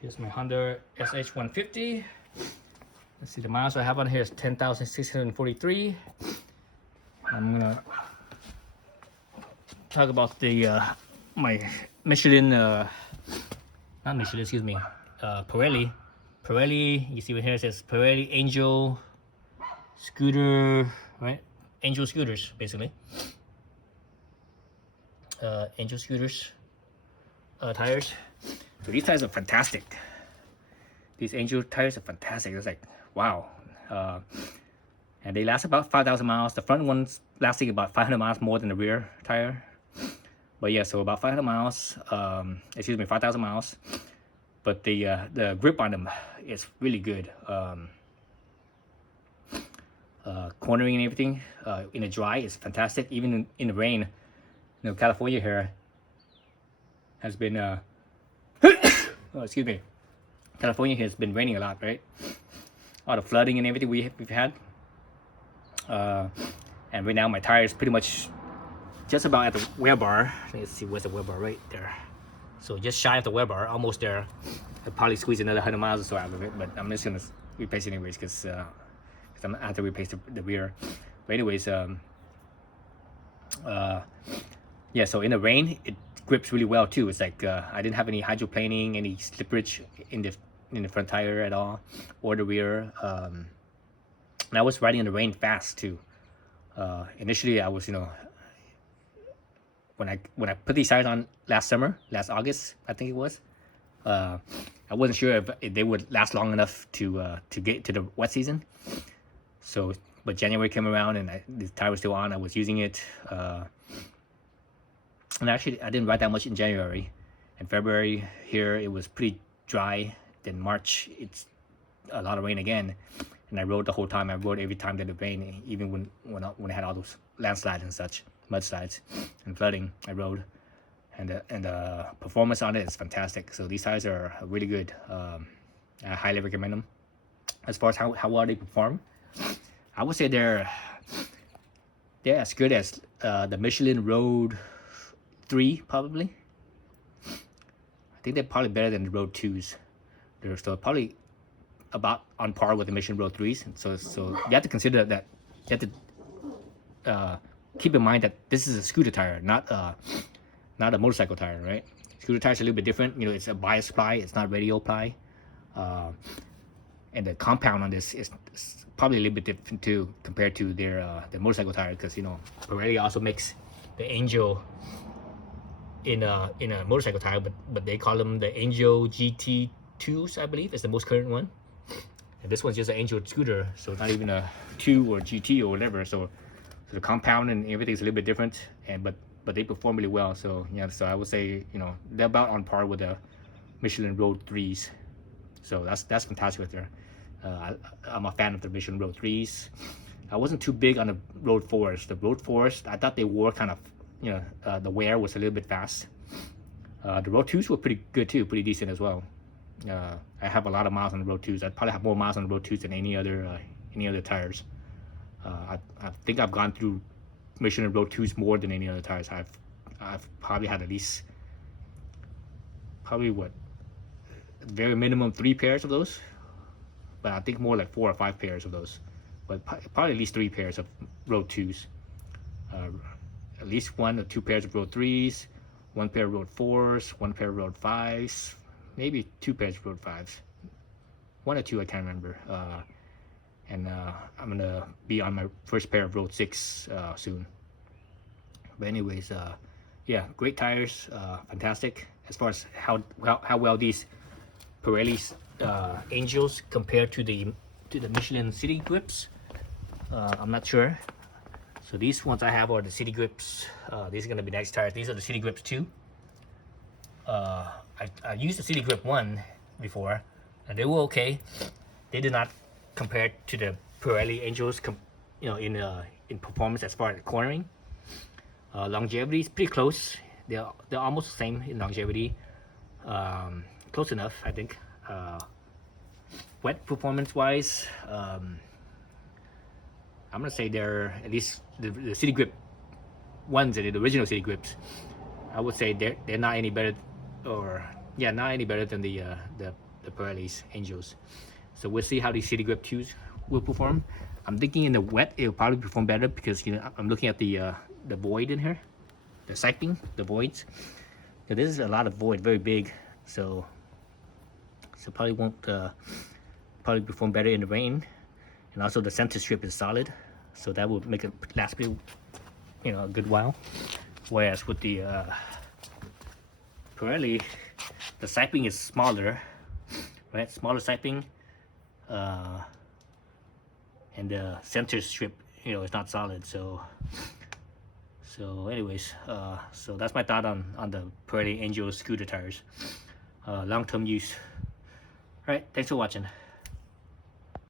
Here's my Honda SH150. Let's see, the miles I have on here is 10,643. I'm gonna talk about the my Michelin, not Michelin, excuse me, Pirelli. You see what here it says Pirelli Angel Scooter, right? Angel Scooters, basically. Angel Scooters tires. So these tires are fantastic. These Angel tires are fantastic. It's like, wow. And they last about 5,000 miles. The front one's lasting about 500 miles more than the rear tire. But yeah, so about 500 miles, 5,000 miles. But the grip on them is really good. Cornering and everything in the dry is fantastic. Even in the rain, you know, California here has been, oh, excuse me. California here has been raining a lot, right? All the flooding and everything we've had. And right now my tire is pretty much just about at the wear bar. Let's see, where's the wear bar? Right there. So just shy of the wear bar, almost there. I'll probably squeeze another 100 miles or so out of it, but I'm just gonna replace it anyways because I'm gonna have to replace the rear. But anyways, yeah. So in the rain, it grips really well too. It's like I didn't have any hydroplaning, any slippage in the front tire at all, or the rear. And I was riding in the rain fast too. Initially, I was, you know, when I put these tires on last August, I think it was. I wasn't sure if they would last long enough to get to the wet season. So, but January came around and the tire was still on. I was using it. And actually, I didn't ride that much in January. In February here, it was pretty dry. Then March, it's a lot of rain again. And I rode the whole time. I rode every time that it rained, even when I had all those landslides and such, mudslides and flooding. I rode, and the performance on it is fantastic. So these tires are really good. I highly recommend them. As far as how well they perform, I would say they're as good as the Michelin Road 3 probably. I think they're probably better than the Road 2s. They're still probably about on par with the Michelin Road 3s. So you have to consider that. You have to keep in mind that this is a scooter tire, not a motorcycle tire, right? Scooter tires are a little bit different. You know, it's a bias ply. It's not radial ply. And the compound on this is probably a little bit different too compared to their motorcycle tire, because you know Pirelli also makes the Angel in a motorcycle tire, but they call them the Angel GT2s, I believe, is the most current one. And this one's just an Angel scooter, so it's not even a 2 or GT or whatever. So the compound and everything is a little bit different, but they perform really well. So yeah, so I would say, you know, they're about on par with the Michelin Road 3s. So that's fantastic right there. I'm a fan of the Michelin Road 3s. I wasn't too big on the Road 4s. The Road 4s, I thought they wore kind of, you know, the wear was a little bit fast. The Road 2s were pretty good too, pretty decent as well. I have a lot of miles on the Road 2s. I probably have more miles on the Road 2s than any other tires. I think I've gone through Michelin Road 2s more than any other tires. I've probably had at least what, very minimum 3 pairs of those, but I think more like 4 or 5 pairs of those. But probably at least 3 pairs of Road 2s. At least 1 or 2 pairs of Road 3s, 1 pair of Road 4s, 1 pair of Road 5s. Maybe 2 pairs of Road 5s. 1 or 2, I can't remember. And I'm gonna be on my first pair of Road 6 soon. But anyways, yeah, great tires, fantastic. As far as how well these Pirelli Angels compare to the Michelin City Grips, I'm not sure. So these ones I have are the City Grips. These are gonna be nice tires. These are the City Grips 2. I used the City Grip 1 before, and they were okay. They did not compare to the Pirelli Angels, you know, in performance as far as cornering. Longevity is pretty close. They're almost the same in longevity. Close enough, I think. Wet performance wise, I'm gonna say they're at least the City Grip ones, the original City Grips. I would say they're not any better, or yeah, not any better than the the Pirelli's Angels. So we'll see how these City Grip 2s will perform. I'm thinking in the wet it'll probably perform better because I'm looking at the void in here, the siping, the voids. So this is a lot of void, very big. So probably won't probably perform better in the rain. And also the center strip is solid, so that will make it last me a good while. Whereas with the Pirelli, the siping is smaller, right? Smaller siping, and the center strip, is not solid. So anyways, so that's my thought on the Pirelli Angle Scooter tires, long-term use. All right, thanks for watching.